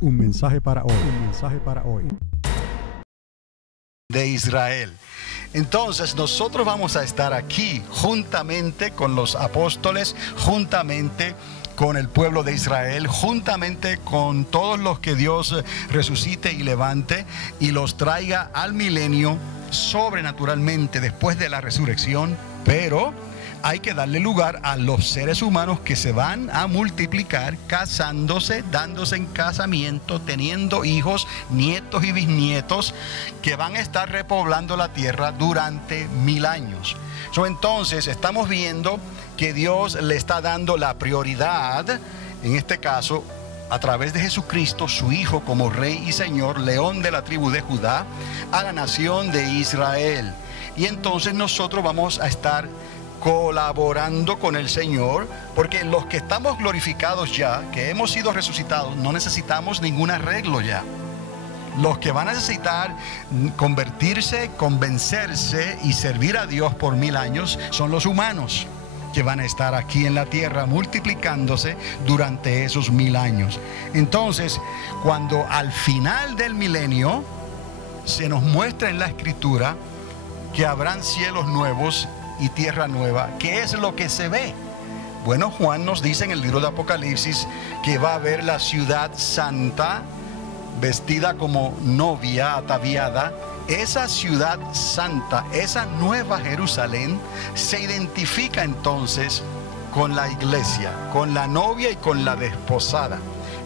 Un mensaje para hoy. Un mensaje para hoy. De Israel. Entonces nosotros vamos a estar aquí juntamente con los apóstoles, juntamente con el pueblo de Israel, juntamente con todos los que Dios resucite y levante y los traiga al milenio sobrenaturalmente después de la resurrección. Pero hay que darle lugar a los seres humanos que se van a multiplicar, casándose, dándose en casamiento, teniendo hijos, nietos y bisnietos, que van a estar repoblando la tierra durante 1000 años. Entonces estamos viendo que Dios le está dando la prioridad, en este caso, a través de Jesucristo, su Hijo, como Rey y Señor, León de la tribu de Judá, a la nación de Israel. Y entonces nosotros vamos a estar colaborando con el Señor, porque los que estamos glorificados ya, que hemos sido resucitados, no necesitamos ningún arreglo ya. Los que van a necesitar convertirse, convencerse y servir a Dios por 1000 años son los humanos, que van a estar aquí en la tierra multiplicándose durante esos 1000 años. Entonces, cuando al final del milenio se nos muestra en la Escritura que habrán cielos nuevos y tierra nueva, ¿qué es lo que se ve? Bueno, Juan nos dice en el libro de Apocalipsis que va a ver la ciudad santa vestida como novia ataviada. Esa ciudad santa, esa nueva Jerusalén, se identifica entonces con la iglesia, con la novia y con la desposada.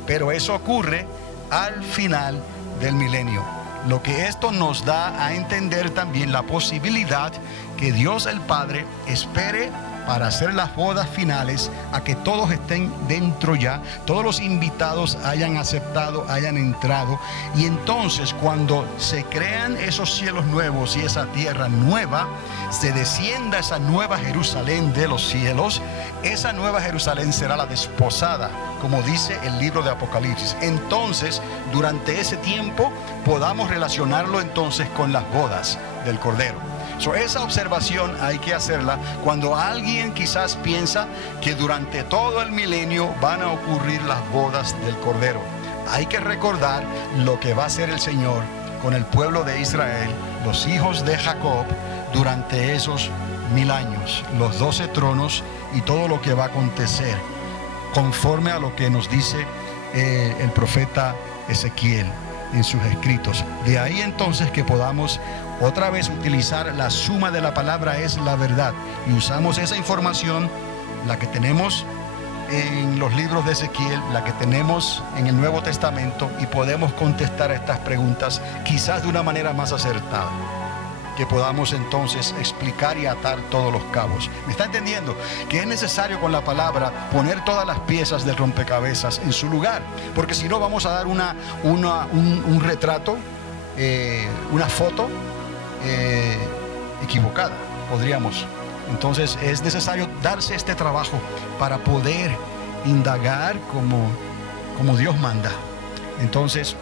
Pero eso ocurre al final del milenio. Lo que esto nos da a entender también la posibilidad que Dios el Padre espere para hacer las bodas finales, a que todos estén dentro ya, todos los invitados hayan aceptado, hayan entrado, y entonces cuando se crean esos cielos nuevos y esa tierra nueva, se descienda esa nueva Jerusalén de los cielos. Esa nueva Jerusalén será la desposada, como dice el libro de Apocalipsis. Entonces, durante ese tiempo podamos relacionarlo entonces con las bodas del Cordero. Esa observación hay que hacerla cuando alguien quizás piensa que durante todo el milenio van a ocurrir las bodas del Cordero. Hay que recordar lo que va a hacer el Señor con el pueblo de Israel, los hijos de Jacob, durante esos 1000 años, los 12 tronos y todo lo que va a acontecer, conforme a lo que nos dice el profeta Ezequiel en sus escritos. De ahí entonces que podamos otra vez utilizar la suma de la palabra es la verdad, y usamos esa información, la que tenemos en los libros de Ezequiel, la que tenemos en el Nuevo Testamento, y podemos contestar a estas preguntas quizás de una manera más acertada, que podamos entonces explicar y atar todos los cabos. ¿Me está entendiendo? Que es necesario con la palabra poner todas las piezas del rompecabezas en su lugar, porque si no vamos a dar un retrato, una foto equivocada, podríamos. Entonces es necesario darse este trabajo para poder indagar como Dios manda. Entonces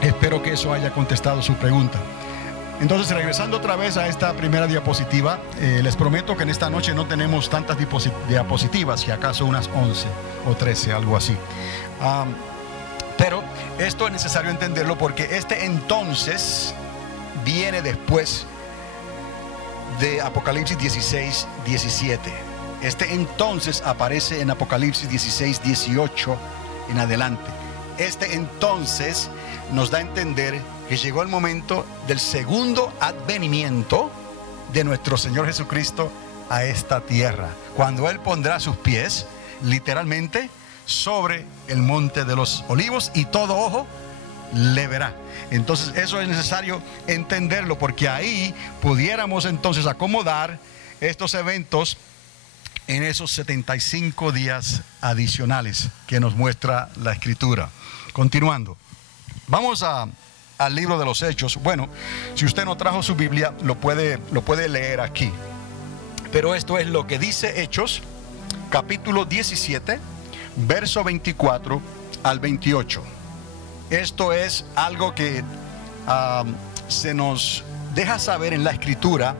espero que eso haya contestado su pregunta. Entonces, regresando otra vez a esta primera diapositiva, les prometo que en esta noche no tenemos tantas diapositivas, si acaso unas 11 o 13, algo así. Pero esto es necesario entenderlo, porque este entonces viene después de Apocalipsis 16, 17. Este entonces aparece en Apocalipsis 16, 18 en adelante. Este entonces nos da a entender que llegó el momento del segundo advenimiento de nuestro Señor Jesucristo a esta tierra, cuando Él pondrá sus pies literalmente sobre el monte de los olivos y todo ojo le verá. Entonces eso es necesario entenderlo, porque ahí pudiéramos entonces acomodar estos eventos en esos 75 días adicionales que nos muestra la Escritura. Continuando, vamos al libro de los Hechos. Bueno, si usted no trajo su Biblia, lo puede leer aquí. Pero esto es lo que dice Hechos, capítulo 17, verso 24 al 28. Esto es algo que se nos deja saber en la Escritura,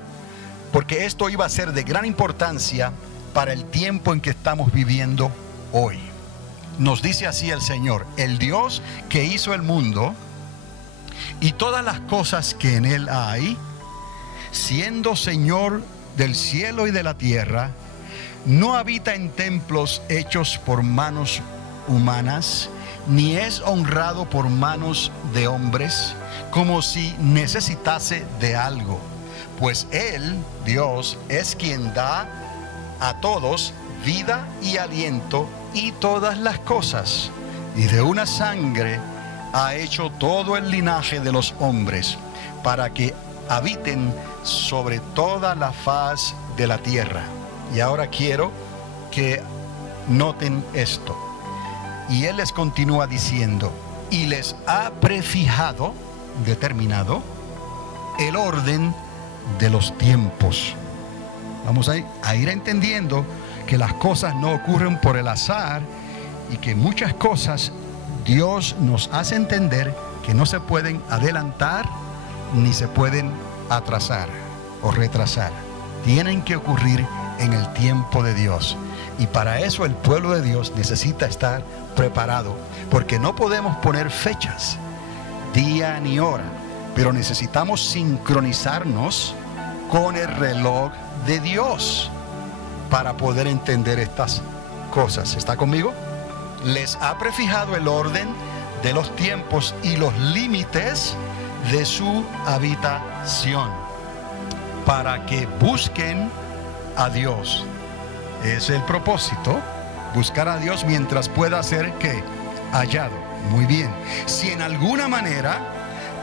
porque esto iba a ser de gran importancia para el tiempo en que estamos viviendo hoy. nos dice así el Señor: el Dios que hizo el mundo y todas las cosas que en él hay, siendo Señor del cielo y de la tierra, no habita en templos hechos por manos humanas, ni es honrado por manos de hombres, como si necesitase de algo. Pues Él, Dios, es quien da a todos vida y aliento y todas las cosas, y de una sangre ha hecho todo el linaje de los hombres, para que habiten sobre toda la faz de la tierra. Y ahora quiero que noten esto. Y Él les continúa diciendo: y les ha prefijado, determinado, el orden de los tiempos. Vamos a ir entendiendo que las cosas no ocurren por el azar, y que muchas cosas Dios nos hace entender que no se pueden adelantar ni se pueden atrasar o retrasar. Tienen que ocurrir en el tiempo de Dios, y para eso el pueblo de Dios necesita estar preparado, porque no podemos poner fechas, día ni hora, pero necesitamos sincronizarnos con el reloj de Dios para poder entender estas cosas. ¿Está conmigo? Les ha prefijado el orden de los tiempos y los límites de su habitación, para que busquen a Dios. Es el propósito, buscar a Dios mientras pueda ser ¿qué? Hallado. Muy bien. Si en alguna manera,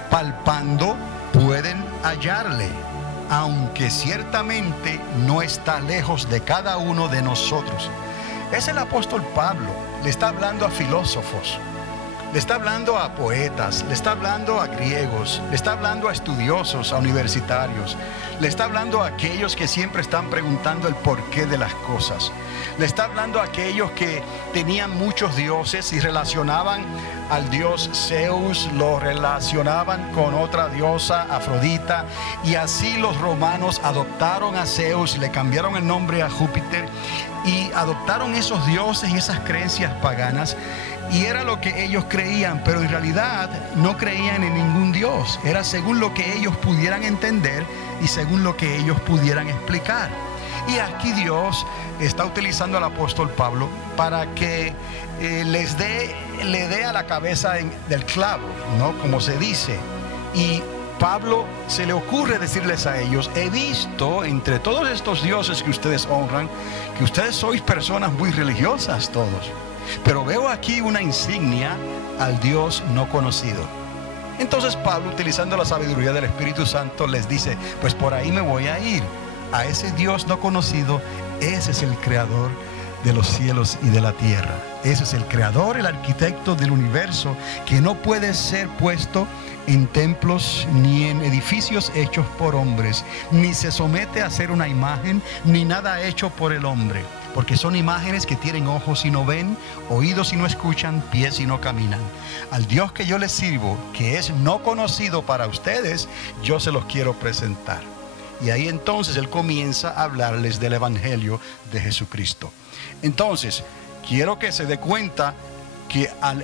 palpando, pueden hallarle, aunque ciertamente no está lejos de cada uno de nosotros. Es el apóstol Pablo, le está hablando a filósofos, le está hablando a poetas, le está hablando a griegos, le está hablando a estudiosos, a universitarios, le está hablando a aquellos que siempre están preguntando el porqué de las cosas. Le está hablando a aquellos que tenían muchos dioses y relacionaban al dios Zeus, lo relacionaban con otra diosa, Afrodita, y así los romanos adoptaron a Zeus, le cambiaron el nombre a Júpiter y adoptaron esos dioses y esas creencias paganas. Y era lo que ellos creían, pero en realidad no creían en ningún Dios. Era según lo que ellos pudieran entender y según lo que ellos pudieran explicar. Y aquí Dios está utilizando al apóstol Pablo para que le dé a la cabeza del clavo, ¿no? Como se dice. Y Pablo se le ocurre decirles a ellos: he visto entre todos estos dioses que ustedes honran, que ustedes sois personas muy religiosas todos. Pero veo aquí una insignia al Dios no conocido. Entonces Pablo, utilizando la sabiduría del Espíritu Santo, les dice: pues por ahí me voy a ir. A ese Dios no conocido, ese es el creador de los cielos y de la tierra. Ese es el creador, el arquitecto del universo, que no puede ser puesto en templos ni en edificios hechos por hombres, ni se somete a hacer una imagen, ni nada hecho por el hombre. Porque son imágenes que tienen ojos y no ven, oídos y no escuchan, pies y no caminan. Al Dios que yo les sirvo, que es no conocido para ustedes, yo se los quiero presentar. Y ahí entonces Él comienza a hablarles del Evangelio de Jesucristo. Entonces, quiero que se dé cuenta que al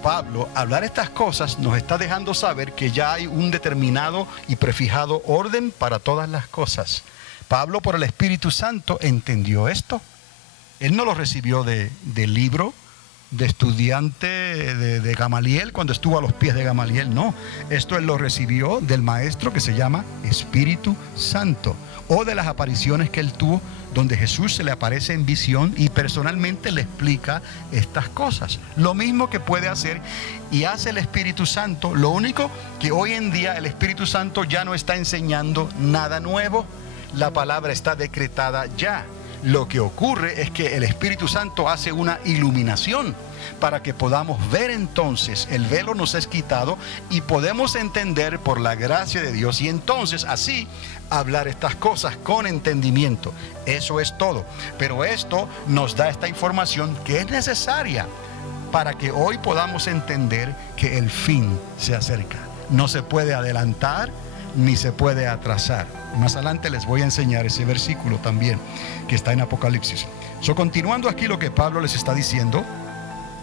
Pablo hablar estas cosas nos está dejando saber que ya hay un determinado y prefijado orden para todas las cosas. Pablo, por el Espíritu Santo, entendió esto. Él no lo recibió del libro, de estudiante de Gamaliel, cuando estuvo a los pies de Gamaliel. No, esto él lo recibió del maestro que se llama Espíritu Santo, o de las apariciones que él tuvo, donde Jesús se le aparece en visión y personalmente le explica estas cosas. Lo mismo que puede hacer y hace el Espíritu Santo. Lo único que hoy en día el Espíritu Santo ya no está enseñando nada nuevo. La palabra está decretada ya. Lo que ocurre es que el Espíritu Santo hace una iluminación para que podamos ver. Entonces el velo nos es quitado y podemos entender por la gracia de Dios, y entonces así hablar estas cosas con entendimiento. Eso es todo. Pero esto nos da esta información que es necesaria para que hoy podamos entender que el fin se acerca. No se puede adelantar ni se puede atrasar. Más adelante les voy a enseñar ese versículo también que está en Apocalipsis. Continuando aquí lo que Pablo les está diciendo,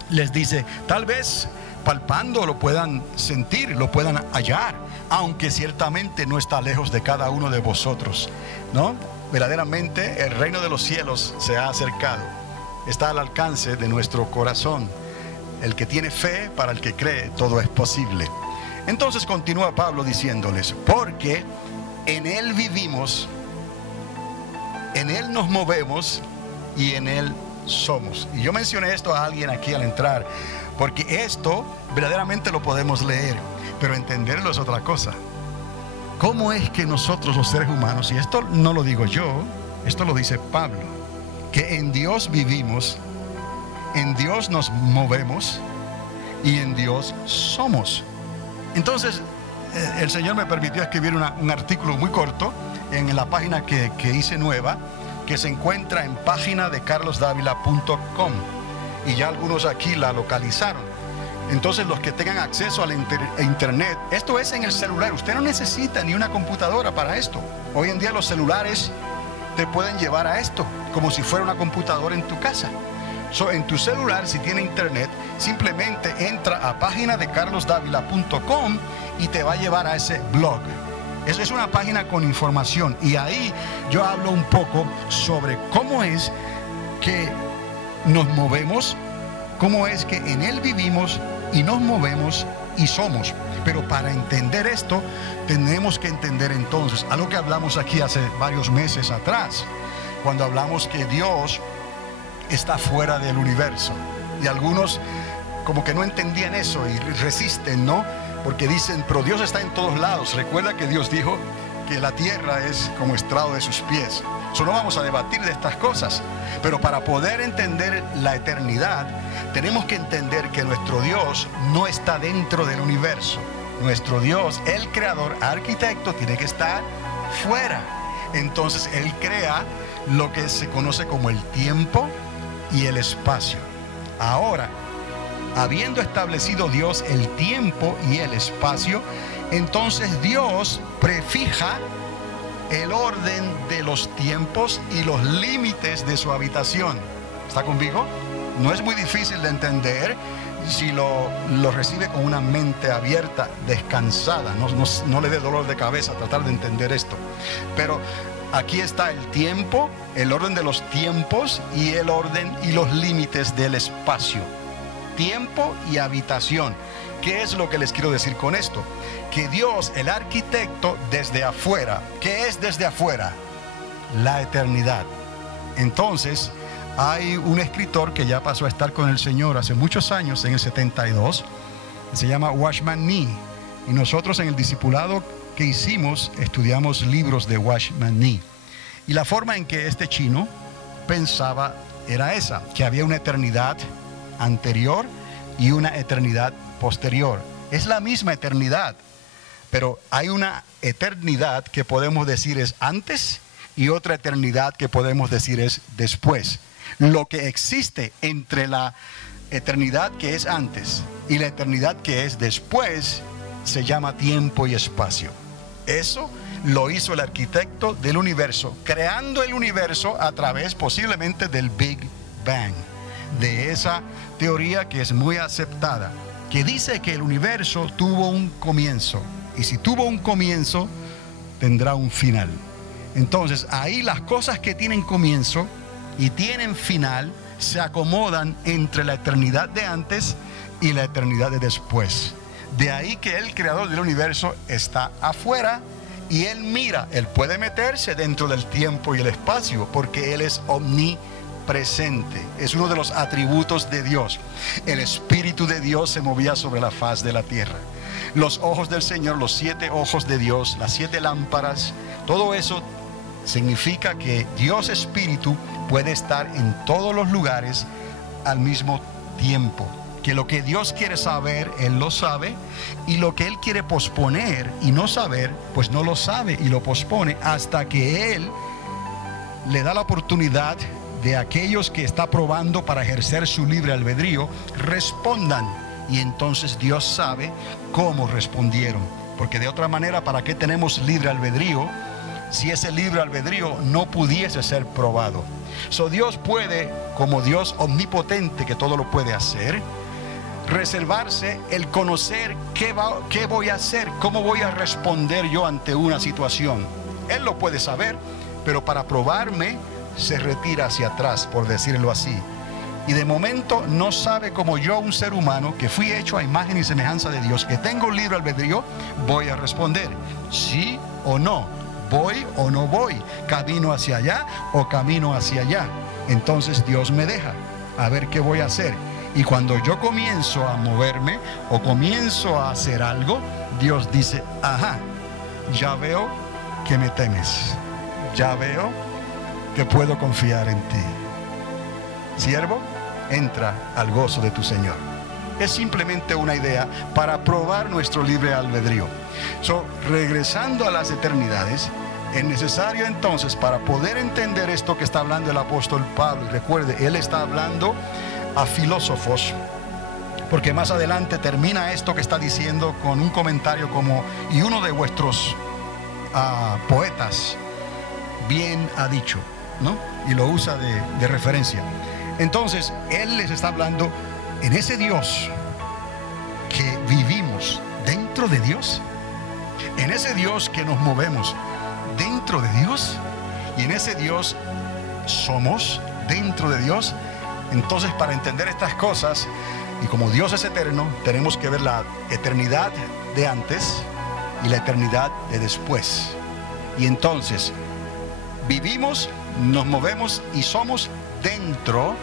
les dice, tal vez palpando lo puedan sentir, lo puedan hallar, aunque ciertamente no está lejos de cada uno de vosotros, ¿no? Verdaderamente el reino de los cielos se ha acercado, está al alcance de nuestro corazón. El que tiene fe, para el que cree, todo es posible. Entonces continúa Pablo diciéndoles, porque en Él vivimos, en Él nos movemos y en Él somos. Y yo mencioné esto a alguien aquí al entrar, porque esto verdaderamente lo podemos leer, pero entenderlo es otra cosa. ¿Cómo es que nosotros los seres humanos, y esto no lo digo yo, esto lo dice Pablo, que en Dios vivimos, en Dios nos movemos y en Dios somos? Entonces el Señor me permitió escribir un artículo muy corto en la página que hice nueva, que se encuentra en página de carlosdavila.com, y ya algunos aquí la localizaron. Entonces los que tengan acceso al internet, esto es en el celular, usted no necesita ni una computadora para esto. Hoy en día los celulares te pueden llevar a esto, como si fuera una computadora en tu casa. En tu celular, si tiene internet, simplemente entra a página de carlosdavila.com y te va a llevar a ese blog. Eso es una página con información, y ahí yo hablo un poco sobre cómo es que nos movemos, cómo es que en Él vivimos y nos movemos y somos. Pero para entender esto, tenemos que entender entonces algo que hablamos aquí hace varios meses atrás, cuando hablamos que Dios está fuera del universo, y algunos como que no entendían eso y resisten, ¿no? Porque dicen, pero Dios está en todos lados. Recuerda que Dios dijo que la tierra es como estrado de sus pies. Eso no vamos a debatir de estas cosas, pero para poder entender la eternidad, tenemos que entender que nuestro Dios no está dentro del universo. Nuestro Dios, el creador, arquitecto, tiene que estar fuera. Entonces Él crea lo que se conoce como el tiempo y el espacio. Ahora, habiendo establecido Dios el tiempo y el espacio, entonces Dios prefija el orden de los tiempos y los límites de su habitación. ¿Está conmigo? No es muy difícil de entender si lo recibe con una mente abierta, descansada. No le dé dolor de cabeza tratar de entender esto. Pero aquí está el tiempo, el orden de los tiempos y el orden y los límites del espacio. Tiempo y habitación. ¿Qué es lo que les quiero decir con esto? Que Dios, el arquitecto, desde afuera. ¿Qué es desde afuera? La eternidad. Entonces, hay un escritor que ya pasó a estar con el Señor hace muchos años, en el 72, se llama Watchman Nee, y nosotros en el discipulado que hicimos estudiamos libros de Watchman Nee, y la forma en que este chino pensaba era esa, que había una eternidad anterior y una eternidad posterior. Es la misma eternidad, pero hay una eternidad que podemos decir es antes y otra eternidad que podemos decir es después. Lo que existe entre la eternidad que es antes y la eternidad que es después se llama tiempo y espacio. Eso lo hizo el arquitecto del universo, creando el universo a través posiblemente del Big Bang, de esa teoría que es muy aceptada, que dice que el universo tuvo un comienzo, y si tuvo un comienzo, tendrá un final. Entonces, ahí las cosas que tienen comienzo y tienen final se acomodan entre la eternidad de antes y la eternidad de después. De ahí que el creador del universo está afuera y Él mira, Él puede meterse dentro del tiempo y el espacio porque Él es omnipresente. Es uno de los atributos de Dios. El Espíritu de Dios se movía sobre la faz de la tierra. Los ojos del Señor, los 7 ojos de Dios, las 7 lámparas, todo eso significa que Dios Espíritu puede estar en todos los lugares al mismo tiempo. Que lo que Dios quiere saber, Él lo sabe, y lo que Él quiere posponer y no saber, pues no lo sabe y lo pospone hasta que Él le da la oportunidad de aquellos que está probando para ejercer su libre albedrío, respondan. Y entonces Dios sabe cómo respondieron. Porque de otra manera, ¿para qué tenemos libre albedrío si ese libre albedrío no pudiese ser probado? So, Dios puede, como Dios omnipotente que todo lo puede hacer, reservarse el conocer qué voy a hacer, cómo voy a responder yo ante una situación. Él lo puede saber, pero para probarme se retira hacia atrás, por decirlo así. Y de momento no sabe como yo, un ser humano que fui hecho a imagen y semejanza de Dios, que tengo un libre albedrío, voy a responder sí o no, voy o no voy, camino hacia allá o camino hacia allá. Entonces Dios me deja a ver qué voy a hacer. Y cuando yo comienzo a moverme o comienzo a hacer algo, Dios dice, ajá, ya veo que me temes, ya veo que puedo confiar en ti. Siervo, entra al gozo de tu Señor. Es simplemente una idea para probar nuestro libre albedrío. Regresando a las eternidades, es necesario entonces, para poder entender esto que está hablando el apóstol Pablo, y recuerde, él está hablando a filósofos, porque más adelante termina esto que está diciendo con un comentario como, y uno de vuestros poetas bien ha dicho, ¿no? Y lo usa de referencia. Entonces, él les está hablando en ese Dios que vivimos dentro de Dios, en ese Dios que nos movemos dentro de Dios, y en ese Dios somos dentro de Dios. Entonces, para entender estas cosas, y como Dios es eterno, tenemos que ver la eternidad de antes y la eternidad de después. Y entonces, vivimos, nos movemos y somos dentro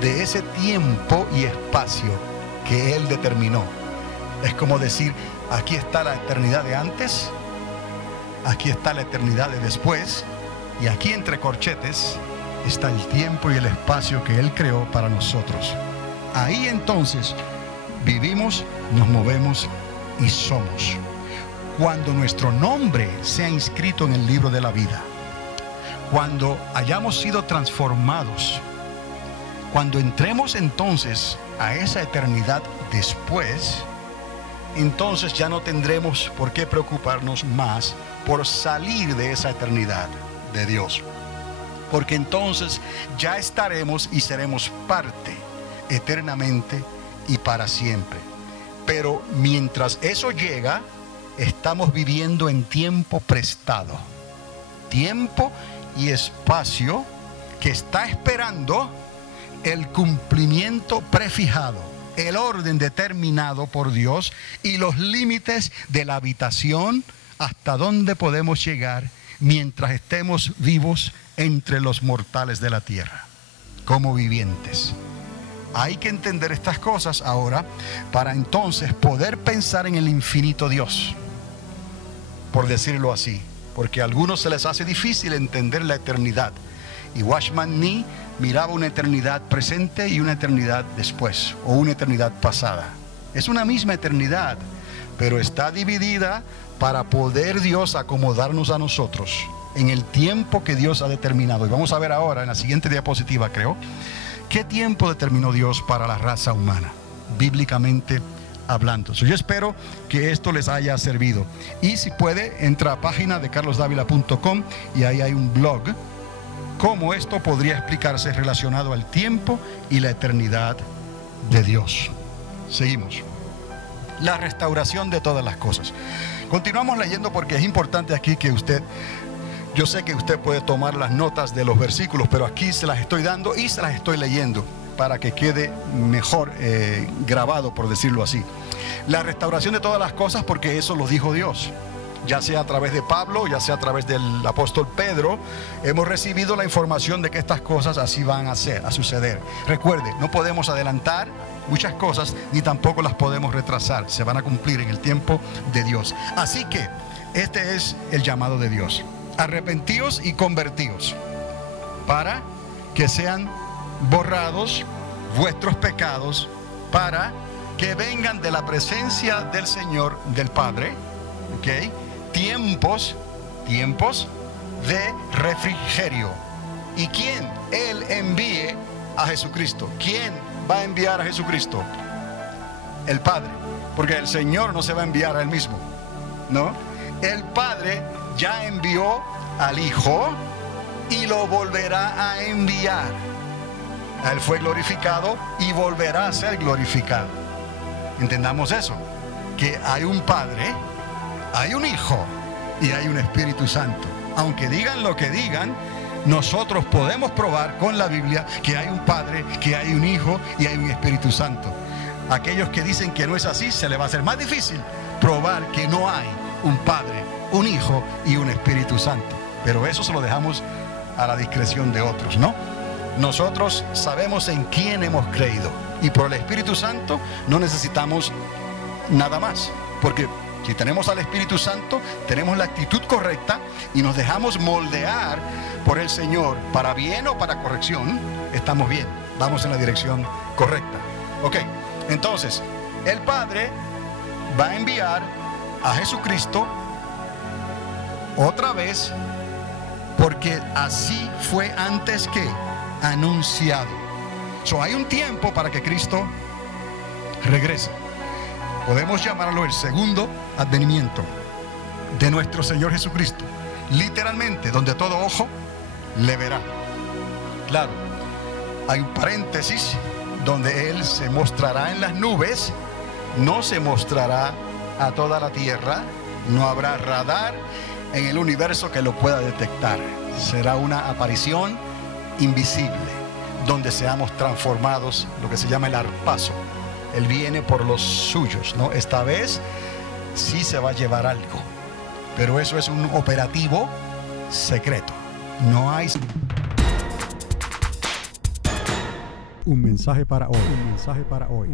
de ese tiempo y espacio que Él determinó. Es como decir, aquí está la eternidad de antes, aquí está la eternidad de después, y aquí entre corchetes está el tiempo y el espacio que Él creó para nosotros. Ahí entonces vivimos, nos movemos y somos. Cuando nuestro nombre sea inscrito en el libro de la vida, cuando hayamos sido transformados, cuando entremos entonces a esa eternidad después, entonces ya no tendremos por qué preocuparnos más por salir de esa eternidad de Dios, porque entonces ya estaremos y seremos parte eternamente y para siempre. Pero mientras eso llega, estamos viviendo en tiempo prestado, tiempo y espacio que está esperando el cumplimiento prefijado, el orden determinado por Dios y los límites de la habitación hasta donde podemos llegar mientras estemos vivos entre los mortales de la tierra, como vivientes. Hay que entender estas cosas ahora para entonces poder pensar en el infinito Dios, por decirlo así, porque a algunos se les hace difícil entender la eternidad. Y Watchman Nee miraba una eternidad presente y una eternidad después, o una eternidad pasada. Es una misma eternidad, pero está dividida para poder Dios acomodarnos a nosotros en el tiempo que Dios ha determinado. Y vamos a ver ahora en la siguiente diapositiva, creo, qué tiempo determinó Dios para la raza humana, bíblicamente hablando. Yo espero que esto les haya servido. Y si puede, entra a la página de carlosdavila.com y ahí hay un blog, cómo esto podría explicarse relacionado al tiempo y la eternidad de Dios. Seguimos. La restauración de todas las cosas. Continuamos leyendo porque es importante aquí que usted, yo sé que usted puede tomar las notas de los versículos, pero aquí se las estoy dando y se las estoy leyendo para que quede mejor grabado, por decirlo así. La restauración de todas las cosas, porque eso lo dijo Dios. Ya sea a través de Pablo, ya sea a través del apóstol Pedro, hemos recibido la información de que estas cosas así van a suceder. Recuerde, no podemos adelantar muchas cosas, ni tampoco las podemos retrasar. Se van a cumplir en el tiempo de Dios. Así que, este es el llamado de Dios. Arrepentíos y convertíos, para que sean borrados vuestros pecados, para que vengan de la presencia del Señor, del Padre, ¿ok?, tiempos de refrigerio. ¿Y quién? Él envíe a Jesucristo. ¿Quién va a enviar a Jesucristo? El Padre, porque el Señor no se va a enviar a Él mismo, ¿no? El Padre ya envió al Hijo y lo volverá a enviar. Él fue glorificado y volverá a ser glorificado. Entendamos eso, que hay un Padre, hay un Hijo y hay un Espíritu Santo. Aunque digan lo que digan, nosotros podemos probar con la Biblia que hay un Padre, que hay un Hijo y hay un Espíritu Santo. Aquellos que dicen que no es así, se les va a hacer más difícil probar que no hay un Padre, un Hijo y un Espíritu Santo. Pero eso se lo dejamos a la discreción de otros, ¿no? Nosotros sabemos en quién hemos creído y por el Espíritu Santo no necesitamos nada más, porque si tenemos al Espíritu Santo, tenemos la actitud correcta y nos dejamos moldear por el Señor para bien o para corrección, estamos bien, vamos en la dirección correcta. Ok, entonces, el Padre va a enviar a Jesucristo otra vez, porque así fue antes que anunciado. Hay un tiempo para que Cristo regrese. Podemos llamarlo el segundo advenimiento de nuestro Señor Jesucristo. Literalmente, donde todo ojo le verá. Claro, hay un paréntesis donde Él se mostrará en las nubes, no se mostrará a toda la tierra, no habrá radar en el universo que lo pueda detectar. Será una aparición invisible, donde seamos transformados, lo que se llama el arpazo. Él viene por los suyos, ¿no? Esta vez sí se va a llevar algo, pero eso es un operativo secreto. No hay... Un mensaje para hoy. Un mensaje para hoy.